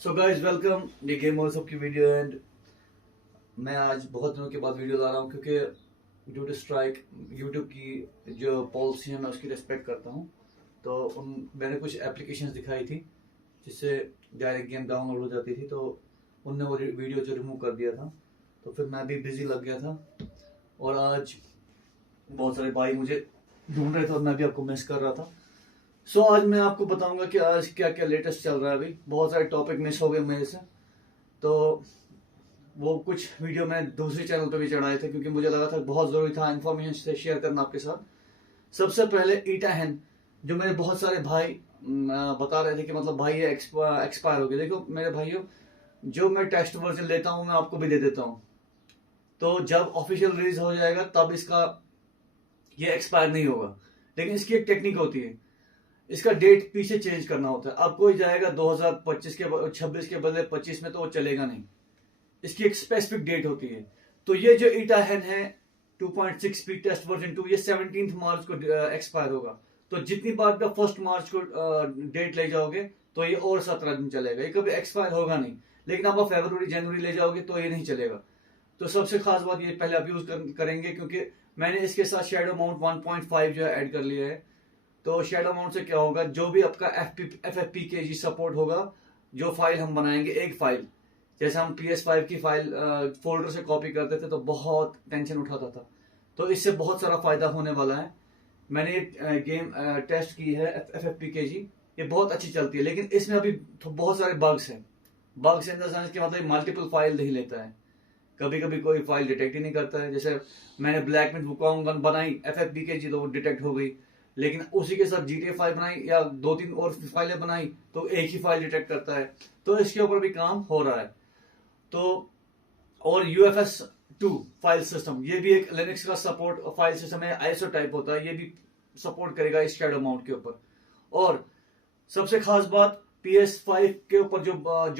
So guys welcome ये game और सबकी वीडियो। एंड मैं आज बहुत दिनों के बाद वीडियो ला रहा हूँ क्योंकि ड्यू टू स्ट्राइक यूट्यूब की जो पॉलिसी है मैं उसकी रिस्पेक्ट करता हूँ। तो मैंने कुछ एप्लीकेशंस दिखाई थी जिससे डायरेक्ट गेम डाउनलोड हो जाती थी, तो उनने वो वीडियो जो रिमूव कर दिया था। तो फिर मैं भी बिजी लग गया था और आज बहुत सारे भाई मुझे ढूंढ रहे थे और मैं भी आपको मिस कर रहा था। सो आज मैं आपको बताऊंगा कि आज क्या क्या लेटेस्ट चल रहा है। अभी बहुत सारे टॉपिक मिस हो गए मेरे से, तो वो कुछ वीडियो मैंने दूसरे चैनल पे भी चढ़ाए थे क्योंकि मुझे लगा था बहुत जरूरी था इन्फॉर्मेशन से शेयर करना आपके साथ। सबसे पहले ईटा हैन, जो मेरे बहुत सारे भाई बता रहे थे कि मतलब भाई ये एक्सपायर हो गया। देखो मेरे भाइयों, जो मैं टेस्ट वर्जन लेता हूँ मैं आपको भी दे देता हूँ, तो जब ऑफिशियल रिलीज हो जाएगा तब इसका ये एक्सपायर नहीं होगा। लेकिन इसकी एक टेक्निक होती है, इसका डेट पीछे चेंज करना होता है। अब कोई जाएगा 2025 के 26 के बदले 25 में, तो वो चलेगा नहीं। इसकी एक स्पेसिफिक डेट होती है। तो ये जो ईटा हैन है 2.6p टेस्ट वर्जन 2, ये 17 मार्च को एक्सपायर होगा। तो जितनी बार आप 1 मार्च को डेट ले जाओगे तो ये और 17 दिन चलेगा, ये कभी एक्सपायर होगा नहीं। लेकिन आप फरवरी जनवरी ले जाओगे तो ये नहीं चलेगा। तो सबसे खास बात ये पहले आप यूज करेंगे क्योंकि मैंने इसके साथ शेडो माउंट 1.5 जो है ऐड कर लिया है। तो शेडो माउंट से क्या होगा, जो भी आपका FFmpeg सपोर्ट होगा, जो फाइल हम बनाएंगे एक फाइल, जैसे हम PS5 की फाइल फोल्डर से कॉपी करते थे तो बहुत टेंशन उठाता था, तो इससे बहुत सारा फायदा होने वाला है। मैंने एक गेम टेस्ट की है FFmpeg, ये बहुत अच्छी चलती है। लेकिन इसमें अभी बहुत सारे बग्स हैं। बग्स इन द सेंस कि मतलब मल्टीपल फाइल नहीं लेता है, कभी कभी कोई फाइल डिटेक्ट ही नहीं करता है। जैसे मैंने ब्लैक मिथ वुकोंग 1 बनाई FFmpeg तो वो डिटेक्ट हो गई, लेकिन उसी के साथ GTA 5 बनाई या 2-3 और फाइलें बनाई तो एक ही फाइल डिटेक्ट करता है। तो इसके ऊपर भी काम हो रहा है। तो और UFS 2 फाइल सिस्टम, ये भी एक लिनक्स का सपोर्ट फाइल सिस्टम है, ISO टाइप होता है, ये भी सपोर्ट करेगा इस शेडो माउंट के ऊपर। और सबसे खास बात, PS5 के ऊपर जो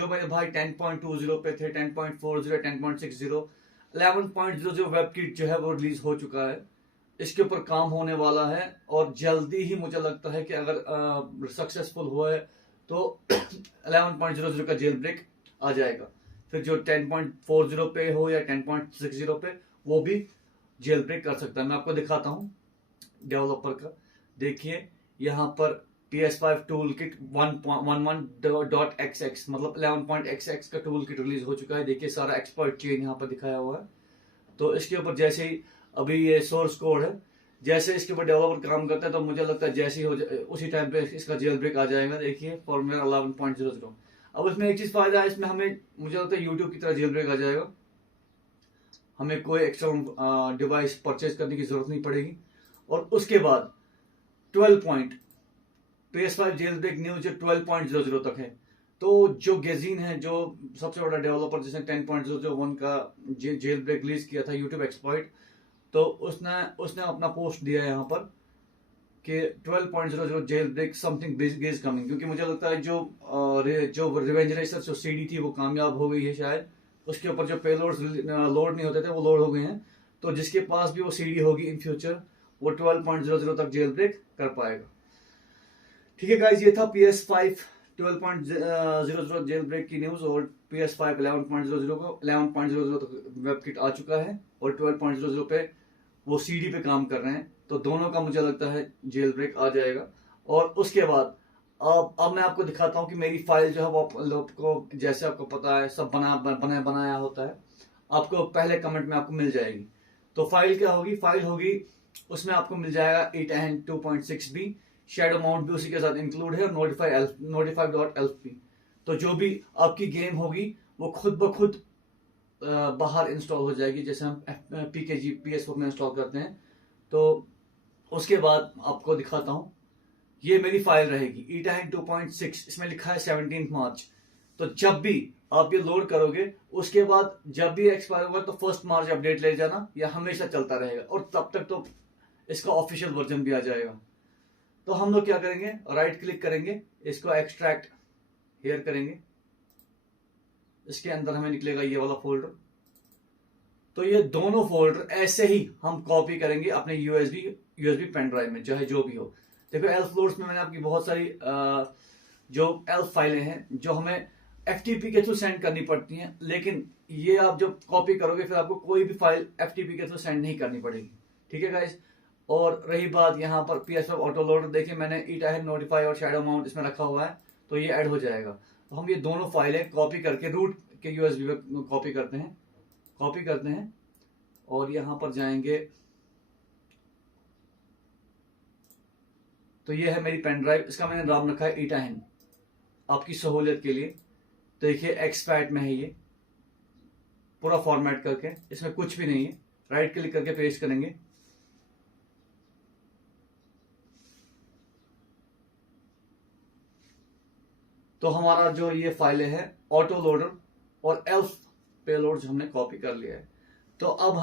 मेरे भाई 10.20 पे थे, 10.40, 10.60, 11.00 वेब किट जो है वो रिलीज हो चुका है। इसके ऊपर काम होने वाला है और जल्दी ही मुझे लगता है कि अगर सक्सेसफुल हुआ है तो 11.00 का जेल ब्रेक आ जाएगा। फिर जो 10.40 पे हो या 10.60 पे, वो भी जेल ब्रेक कर सकता है। मैं आपको दिखाता हूँ डेवलपर का। देखिए यहाँ पर PS5 टूल किट 1.11.xx मतलब 11.xx का टूल किट रिलीज हो चुका है। देखिए सारा एक्सपर्ट चेन यहाँ पर दिखाया हुआ है। तो इसके ऊपर जैसे ही अभी ये सोर्स कोड है, जैसे इसके ऊपर डेवलपर काम करता है तो मुझे लगता है जैसे ही हो उसी टाइम पे इसका जेल ब्रेक आ जाएगा। देखिए फॉर्मवेयर 11.00। अब इसमें एक चीज फायदा है, इसमें हमें मुझे लगता है यूट्यूब की तरह जेल ब्रेक आ जाएगा, हमें कोई एक्सटर्नल डिवाइस परचेज करने की जरूरत नहीं पड़ेगी। और उसके बाद 12 point PS5 jail break news जो 12.00 तक है। तो जो गेजीन है, जो सबसे बड़ा डेवलपर जिसने 10.001 का जेल ब्रेक रिलीज किया था, यूट्यूब एक्सप्लॉइट, तो उसने अपना पोस्ट दिया है यहाँ पर कि 12.00 jail break something big is coming. क्योंकि मुझे लगता है जो रिवेंज रेसर जो CD थी वो कामयाब हो गई है शायद, उसके ऊपर जो पेलोड्स लोड नहीं होते थे वो लोड हो गए हैं। तो जिसके पास भी वो CD होगी इन फ्यूचर, वो 12.00 तक जेल ब्रेक कर पाएगा। ठीक है गाइज, ये था PS5 12.00 जेल ब्रेक की न्यूज। और PS5 11.00 को 11.00 तक वेब किट आ चुका है और 12.00 पे वो CD पे काम कर रहे हैं। तो दोनों का मुझे लगता है जेल ब्रेक आ जाएगा। और उसके बाद अब मैं आपको दिखाता हूँ कि मेरी फाइल जो है वो आपको, जैसे आपको पता है, सब बनाया होता है, आपको पहले कमेंट में आपको मिल जाएगी। तो फाइल क्या होगी, फाइल होगी उसमें आपको मिल जाएगा ईटा हैन 2.6b, शेडो माउंट भी उसी के साथ इंक्लूड है, notify.lp। तो जो भी आपकी गेम होगी वो खुद ब खुद बाहर इंस्टॉल हो जाएगी, जैसे हम PKG PS4 में इंस्टॉल करते हैं। तो उसके बाद आपको दिखाता हूं, ये मेरी फाइल रहेगी ईटा हैन 2.6, इसमें लिखा है 17 मार्च। तो जब भी आप ये लोड करोगे उसके बाद जब भी एक्सपायर होगा तो 1 मार्च अपडेट ले जाना, या हमेशा चलता रहेगा और तब तक तो इसका ऑफिशियल वर्जन भी आ जाएगा। तो हम लोग क्या करेंगे, राइट क्लिक करेंगे, इसको एक्सट्रैक्ट हेयर करेंगे, इसके अंदर हमें निकलेगा ये वाला फोल्डर। तो ये दोनों फोल्डर ऐसे ही हम कॉपी करेंगे अपने यूएसबी पेन ड्राइव में, चाहे जो भी हो। देखो एल्फ लोड्स में मैंने आपकी बहुत सारी जो एल्फ फाइलें हैं जो हमें FTP के थ्रू सेंड करनी पड़ती हैं, लेकिन ये आप जब कॉपी करोगे फिर आपको कोई भी फाइल FTP के थ्रू सेंड नहीं करनी पड़ेगी। ठीक है गाइस। और रही बात यहाँ पर PS5 ऑटो लोडर, देखिए मैंने ईटाहन नोटिफाई और शैडो माउंट इसमें रखा हुआ है, तो ये ऐड हो जाएगा। तो हम ये दोनों फाइलें कॉपी करके रूट के USB पे कॉपी करते हैं और यहाँ पर जाएंगे। तो ये है मेरी पेन ड्राइव, इसका मैंने नाम रखा है ईटाहन, आपकी सहूलियत के लिए। देखिए एक्सपैट में है ये पूरा फॉर्मेट करके, इसमें कुछ भी नहीं है। राइट क्लिक करके पेस्ट करेंगे। तो हमारा जो ये फाइल है ऑटो लोडर और एल्फ पेलोड हमने कॉपी कर लिया है। तो अब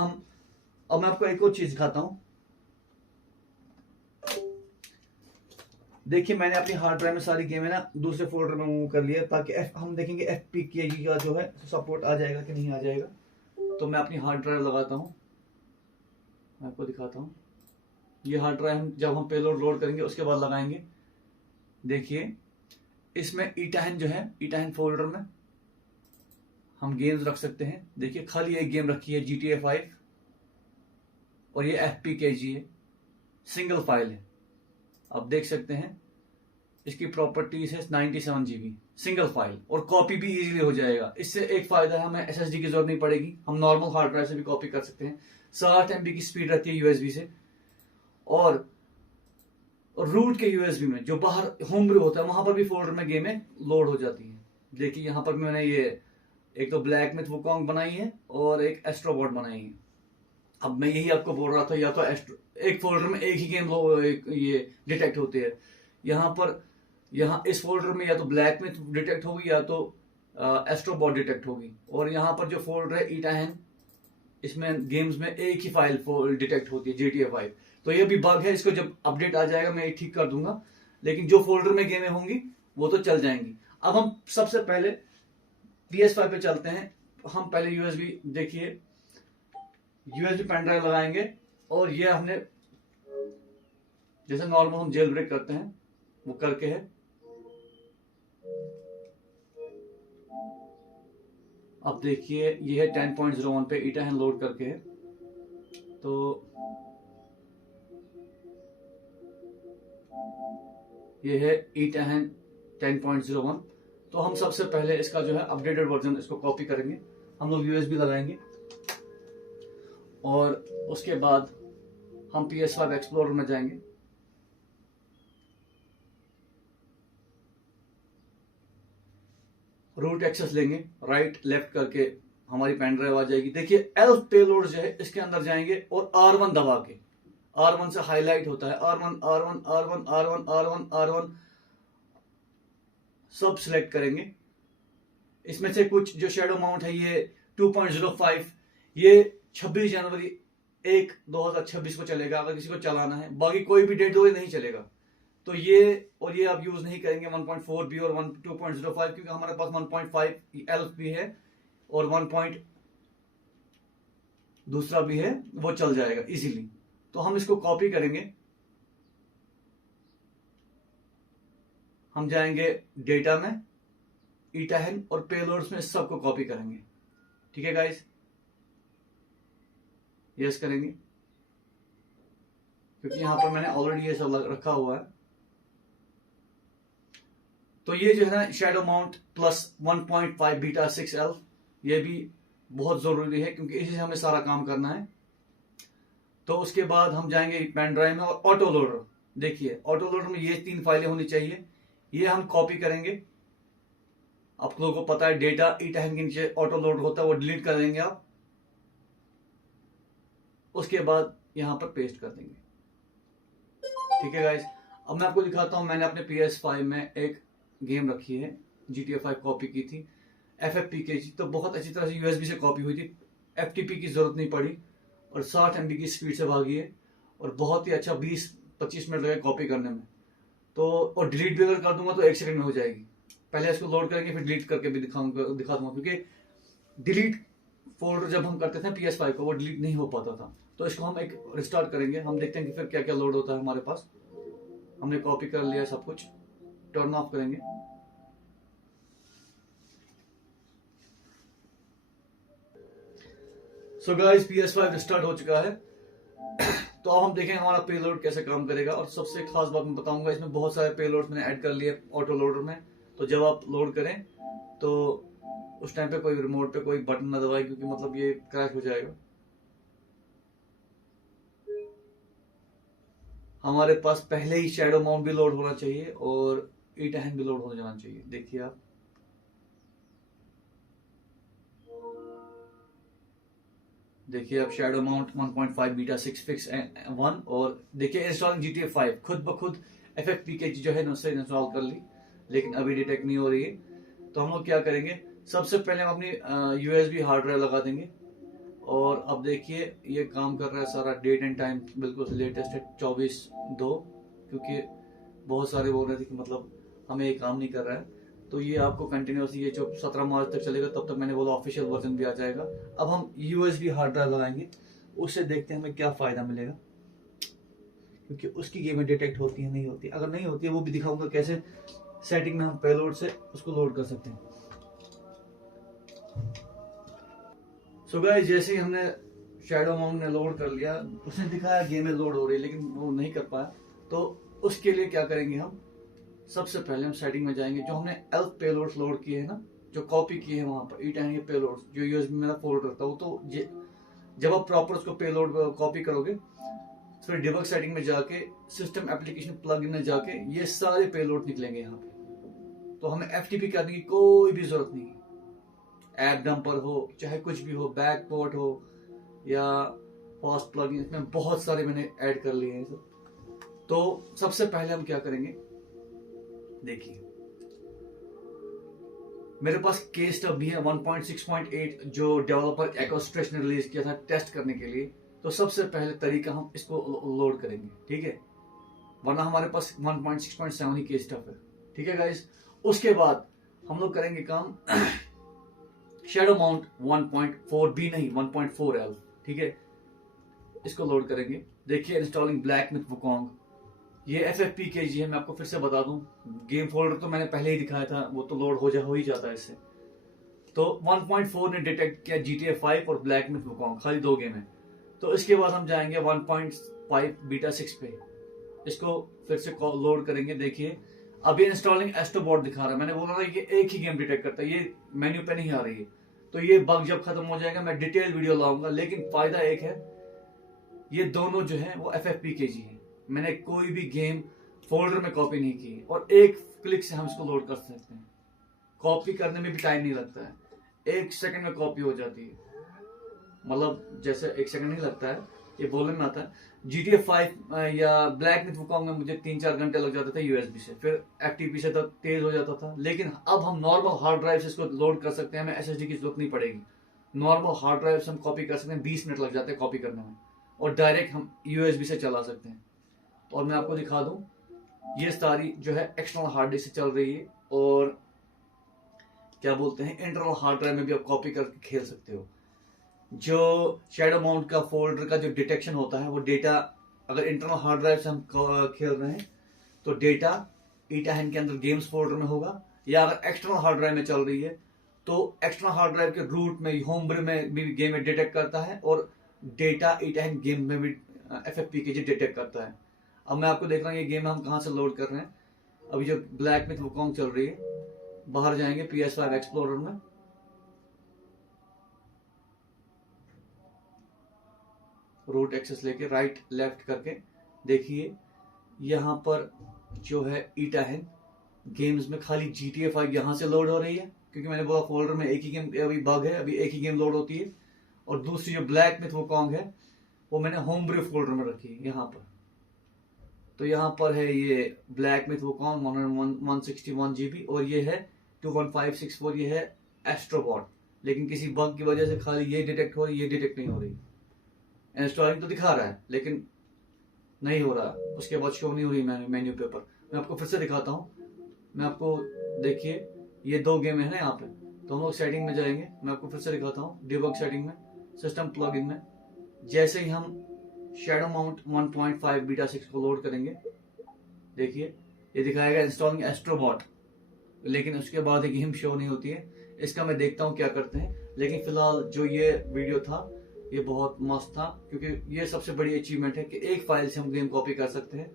मैं आपको एक और चीज दिखाता हूं। देखिए मैंने अपनी हार्ड ड्राइव में सारी गेमें ना दूसरे फोल्डर में मूव कर लिया, ताकि हम देखेंगे FPKG का जो है सपोर्ट आ जाएगा कि नहीं आ जाएगा। तो मैं अपनी हार्ड ड्राइव लगाता हूं, मैं आपको दिखाता हूं। ये हार्ड ड्राइव जब हम पेलोड लोड करेंगे उसके बाद लगाएंगे। देखिए इसमें ईटाहन जो है, ईटाहन फोल्डर में हम गेम्स रख सकते हैं। देखिए खाली एक गेम रखी है GTA 5 और ये FPKG है, सिंगल फाइल है। आप देख सकते हैं इसकी प्रॉपर्टीज है 97 GB सिंगल फाइल, और कॉपी भी इजीली हो जाएगा। इससे एक फायदा है, हमें SSD की जरूरत नहीं पड़ेगी, हम नॉर्मल हार्ड ड्राइव से भी कॉपी कर सकते हैं। 60 MB की स्पीड रहती है USB से। और रूट के USB में जो बाहर होम ब्रू होता है वहां पर भी फोल्डर में गेमें लोड हो जाती हैं। देखिए यहाँ पर मैंने ये एक तो ब्लैक मिथ वुकोंग बनाई है और एक एस्ट्रोबॉट बनाई है। अब मैं यही आपको बोल रहा था, या तो एक फोल्डर में एक ही गेम ये डिटेक्ट होते हैं। यहाँ इस फोल्डर में या तो ब्लैक मिथ डिटेक्ट होगी या तो एस्ट्रोबॉट डिटेक्ट होगी। और यहाँ पर जो फोल्डर है ईटाहन, इसमें गेम्स में एक ही फाइल डिटेक्ट होती है GTA 5। तो ये भी बग है, इसको जब अपडेट आ जाएगा मैं ठीक कर दूंगा, लेकिन जो फोल्डर में गेमें होंगी वो तो चल जाएंगी। अब हम सबसे पहले PS5 पे चलते हैं। हम पहले USB, देखिए USB पेन ड्राइव लगाएंगे और ये हमने जैसे नॉर्मल हम जेल ब्रेक करते हैं वो करके है। अब देखिए ये है 10.01 पे ईटाहन लोड करके है। तो ये है ईटाहन 10.01। तो हम सबसे पहले इसका जो है अपडेटेड वर्जन इसको कॉपी करेंगे। हम लोग USB लगाएंगे और उसके बाद हम PS5 एक्सप्लोरर में जाएंगे। रूट एक्सेस लेंगे, राइट लेफ्ट करके हमारी पेन ड्राइव आ जाएगी। देखिए एल्फ पेलोड जो है इसके अंदर जाएंगे और R1 दबा के, R1 से हाईलाइट होता है, R1 R1 R1 R1 R1 R1 सब सिलेक्ट करेंगे। इसमें से कुछ जो शैडो माउंट है ये 2.05, ये 26 जनवरी 1 2026 को चलेगा अगर किसी को चलाना है। बाकी कोई भी डेट दो नहीं चलेगा। तो ये और ये आप यूज नहीं करेंगे 1.4B और 2.05, क्योंकि हमारे पास 1.5 एल्फ भी है और 1. दूसरा भी है, वो चल जाएगा इजीली। तो हम इसको कॉपी करेंगे। हम जाएंगे डेटा में, ईटाहन और पेलोड्स में सबको कॉपी करेंगे। ठीक है गाइस, यस करेंगे क्योंकि यहां पर मैंने ऑलरेडी ये सब रखा हुआ है। तो ये जो है ना shadow mount plus 1.5 beta 6L, ये भी बहुत जरूरी है क्योंकि इसी से हमें सारा काम करना है। तो उसके बाद हम जाएंगे पेन ड्राइव में और ऑटो लोडर। देखिए ऑटो लोडर में ये 3 फाइलें होनी चाहिए, ये हम कॉपी करेंगे। आप लोगों को पता है डेटा ईटाहन के नीचे ऑटो लोड होता है, वो डिलीट कर देंगे आप। उसके बाद यहां पर पेस्ट कर देंगे। ठीक है गाइस, अब मैं आपको दिखाता हूं। मैंने अपने PS5 में एक गेम रखी है, GTA 5 कॉपी की थी FFPKG, तो बहुत अच्छी तरह से USB से कॉपी हुई थी, FTP की जरूरत नहीं पड़ी और 60 MB की स्पीड से भागी है और बहुत ही अच्छा 20-25 मिनट लगे कॉपी करने में। तो और डिलीट भी अगर कर दूंगा तो 1 सेकंड में हो जाएगी। पहले इसको लोड करेंगे फिर डिलीट करके भी दिखा दूंगा, क्योंकि डिलीट फोल्डर जब हम करते थे PS5 को वो डिलीट नहीं हो पाता था। तो इसको हम एक रिस्टार्ट करेंगे, हम देखते हैं कि फिर क्या क्या लोड होता है हमारे पास। हमने कॉपी कर लिया सब कुछ, टर्न ऑफ करेंगे। सो गाइस PS5 स्टार्ट हो चुका है। तो अब हम देखेंगे हमारा पेलोड कैसे काम करेगा। और सबसे खास बात मैं बताऊंगा, इसमें बहुत सारे पेलोड मैंने ऐड कर लिए ऑटो लोडर में। तो जब आप लोड करें तो उस टाइम पे कोई रिमोट पे कोई बटन ना दबाए, क्योंकि मतलब ये क्रैश हो जाएगा। हमारे पास पहले ही शैडो माउंट भी लोड होना चाहिए और E10 भी लोड हो जाना चाहिए। देखिए आप, देखिए अब शैडो माउंट 1.5 बीटा 6 फिक्स 1। और देखिए इंस्टॉलिंग GTA 5 खुद ब खुद FFPK जो है उससे इंस्टॉल कर ली, लेकिन अभी डिटेक्ट नहीं हो रही है। तो हम लोग क्या करेंगे, सबसे पहले हम अपनी USB हार्ड ड्राइव लगा देंगे। और अब देखिए ये काम कर रहा है सारा, डेट एंड टाइम बिल्कुल लेटेस्ट है 24/2, क्योंकि बहुत सारे बोल रहे थे कि मतलब हमें ये काम नहीं कर रहा है। तो ये आपको कंटिन्यूसली ये जो 17 मार्च तक चलेगा, तब तक मैंने बोला ऑफिशियल वर्जन भी आ जाएगा। अब हम USB हार्ड ड्राइव लगाएंगे, उससे देखते हैं हमें क्या फायदा मिलेगा, क्योंकि उसकी गेमें डिटेक्ट होती है नहीं होती। अगर नहीं होती है वो भी दिखाऊंगा कैसे सेटिंग में हम पेलोड से उसको लोड कर सकते हैं। सो गाइस जैसे ही हमने शैडो माउंट ने लोड कर लिया, उसने दिखाया गेमें लोड हो रही है, लेकिन वो नहीं कर पाया। तो उसके लिए क्या करेंगे, हम सबसे पहले हम सेटिंग में जाएंगे। जो हमने ELF पेलोड्स लोड किए हैं ना, जो कॉपी किए हैं वहां पर E10 पेलोड्स जो USB में मेरा फोल्डर था, वो तो जब आप प्रॉपर उसको पेलोड कॉपी करोगे, फिर डिबग सेटिंग में जाके सिस्टम एप्लीकेशन प्लगइन में जाके ये सारे पेलोड निकलेंगे यहाँ पे। तो हमें FTP करने की कोई भी जरूरत नहीं है। ऐप डंपर हो, चाहे कुछ भी हो, बैकपोर्ट हो या फास्ट प्लगइन, इसमें बहुत सारे मैंने ऐड कर लिए हैं सब। तो सबसे पहले हम क्या करेंगे, देखिए मेरे पास केस स्टब भी है 1.6.8 जो डेवलपर एकोस्ट्रेस ने रिलीज किया था टेस्ट करने के लिए। तो सबसे पहले तरीका हम इसको लोड करेंगे, ठीक है, वरना हमारे पास 1.6.7 ही केस स्टब है। ठीक है गाइस, उसके बाद हम लोग करेंगे काम शैडो माउंट 1.4 भी नहीं 1.4L, ठीक है, इसको लोड करेंगे। देखिए इंस्टॉलिंग ब्लैकमिथ वुकोंग, ये FFPKG है। मैं आपको फिर से बता दूं, गेम फोल्डर तो मैंने पहले ही दिखाया था, वो तो लोड हो ही जाता है इससे। तो 1.4 ने डिटेक्ट किया GTA 5 और ब्लैकमिथ वुकोंग, खाली 2 गेम है। तो इसके बाद हम जाएंगे 1.5 बीटा 6 पे, इसको फिर से लोड करेंगे। देखिए अभी इंस्टॉलिंग एस्ट्रोबॉट दिखा रहा है, मैंने बोला था ये एक ही गेम डिटेक्ट करता है, ये मेन्यू पे नहीं आ रही है। तो ये बग जब खत्म हो जाएगा मैं डिटेल वीडियो लाऊंगा, लेकिन फायदा एक है, ये दोनों जो है वो FFPKG है। मैंने कोई भी गेम फोल्डर में कॉपी नहीं की और एक क्लिक से हम इसको लोड कर सकते हैं। कॉपी करने में भी टाइम नहीं लगता है, 1 सेकंड में कॉपी हो जाती है। मतलब जैसे 1 सेकंड नहीं लगता है, ये बोलने में आता है। GTA 5 या ब्लैकमिथ वुकोंग में मुझे 3-4 घंटे लग जाते थे USB से, फिर FTP से तो तेज हो जाता था। लेकिन अब हम नॉर्मल हार्ड ड्राइव से इसको लोड कर सकते हैं, हमें SSD की जरूरत नहीं पड़ेगी। नॉर्मल हार्ड ड्राइव से हम कॉपी कर सकते हैं, 20 मिनट लग जाते हैं कॉपी करने में, और डायरेक्ट हम USB से चला सकते हैं। और मैं आपको दिखा दूं, ये सारी जो है एक्सटर्नल हार्ड डिस्क से चल रही है, और क्या बोलते हैं इंटरनल हार्ड ड्राइव में भी आप कॉपी करके खेल सकते हो। जो शैडो माउंट का फोल्डर का जो डिटेक्शन होता है, वो डेटा अगर इंटरनल हार्ड ड्राइव से हम खेल रहे हैं तो डेटा E10 के अंदर गेम्स फोल्डर में होगा, या अगर एक्सटर्नल हार्ड ड्राइव में चल रही है तो एक्सटर्नल हार्ड ड्राइव के रूट में होम में भी गेम डिटेक्ट करता है, और डेटा E10 गेम में भी FFPKG डिटेक्ट करता है। अब मैं आपको देख रहा हूँ ये गेम हम कहाँ से लोड कर रहे हैं। अभी जो ब्लैकमिथ वुकोंग चल रही है, बाहर जाएंगे PS5 एक्सप्लोरर में, रूट एक्सेस लेके राइट लेफ्ट करके देखिए यहाँ पर जो है E10 गेम्स में खाली GTA 5 यहाँ से लोड हो रही है, क्योंकि मैंने बोला फोल्डर में एक ही गेम अभी बग है, अभी एक ही गेम लोड होती है। और दूसरी जो ब्लैकमिथ वुकोंग है वो मैंने होमब्रू फोल्डर में रखी है यहाँ पर। तो यहाँ पर है ये ब्लैकमिथ वुकोंग 161 GB, और ये है 21564, ये है एस्ट्रोबॉट। लेकिन किसी बग की वजह से खाली ये डिटेक्ट हो रही, ये डिटेक्ट नहीं हो रही। इंस्टॉलिंग तो दिखा रहा है लेकिन नहीं हो रहा, उसके बाद शो नहीं हो रही मेन्यू पेपर। मैं आपको फिर से दिखाता हूँ, मैं आपको देखिए ये 2 गेम है ना यहाँ पे। तो हम लोग सेटिंग में जाएंगे, मैं आपको फिर से दिखाता हूँ, डिबग सेटिंग में, सिस्टम प्लगइन में। जैसे ही हम शैडो माउंट 1.5 बीटा 6 को लोड करेंगे, देखिए ये दिखाएगा इंस्टॉलिंग एस्ट्रोबॉट, लेकिन उसके बाद एक गेम शो नहीं होती है। इसका मैं देखता हूँ क्या करते हैं, लेकिन फिलहाल जो ये वीडियो था ये बहुत मस्त था, क्योंकि ये सबसे बड़ी अचीवमेंट है कि एक फाइल से हम गेम कॉपी कर सकते हैं,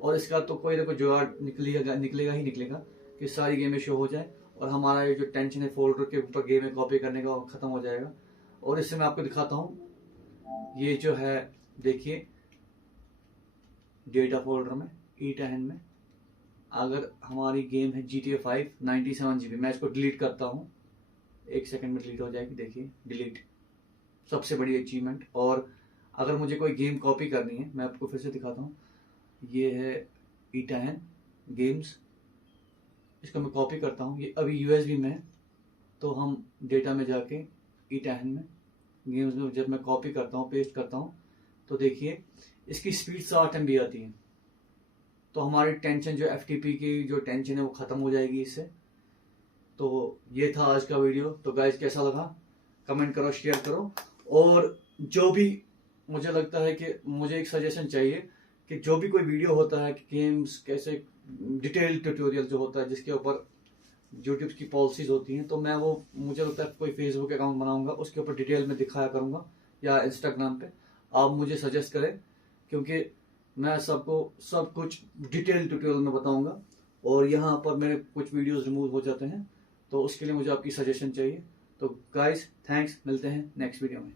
और इसका तो कोई ना कोई जुगाड़ निकलेगा ही निकलेगा कि सारी गेमें शो हो जाए और हमारा ये जो टेंशन है फोल्डर के ऊपर गेमें कॉपी करने का, वो खत्म हो जाएगा। और इससे मैं आपको दिखाता हूँ, ये जो है देखिए डेटा फोल्डर में E10 में अगर हमारी गेम है GTA 5 97 GB, मैं इसको डिलीट करता हूँ, 1 सेकंड में डिलीट हो जाएगी। देखिए डिलीट, सबसे बड़ी अचीवमेंट। और अगर मुझे कोई गेम कॉपी करनी है, मैं आपको फिर से दिखाता हूँ, ये है E10 गेम्स, इसको मैं कॉपी करता हूँ, ये अभी USB में है। तो हम डेटा में जाके E10 में गेम्स में जब मैं कॉपी करता हूँ, पेस्ट करता हूँ, तो देखिए इसकी स्पीड 60 MB आती है। तो हमारी टेंशन जो FTP की जो टेंशन है वो खत्म हो जाएगी इससे। तो ये था आज का वीडियो। तो गाइज कैसा लगा कमेंट करो, शेयर करो, और जो भी मुझे लगता है कि मुझे एक सजेशन चाहिए कि जो भी कोई वीडियो होता है कि गेम्स कैसे डिटेल ट्यूटोरियल जो होता है जिसके ऊपर यूट्यूब की पॉलिसीज होती हैं, तो मैं वो मुझे लगता है कोई फेसबुक अकाउंट बनाऊंगा, उसके ऊपर डिटेल में दिखाया करूंगा, या इंस्टाग्राम पे आप मुझे सजेस्ट करें, क्योंकि मैं सबको सब कुछ डिटेल ट्यूटोरियल में बताऊंगा। और यहाँ पर मेरे कुछ वीडियोस रिमूव हो जाते हैं, तो उसके लिए मुझे आपकी सजेशन चाहिए। तो गाइस थैंक्स, मिलते हैं नेक्स्ट वीडियो में।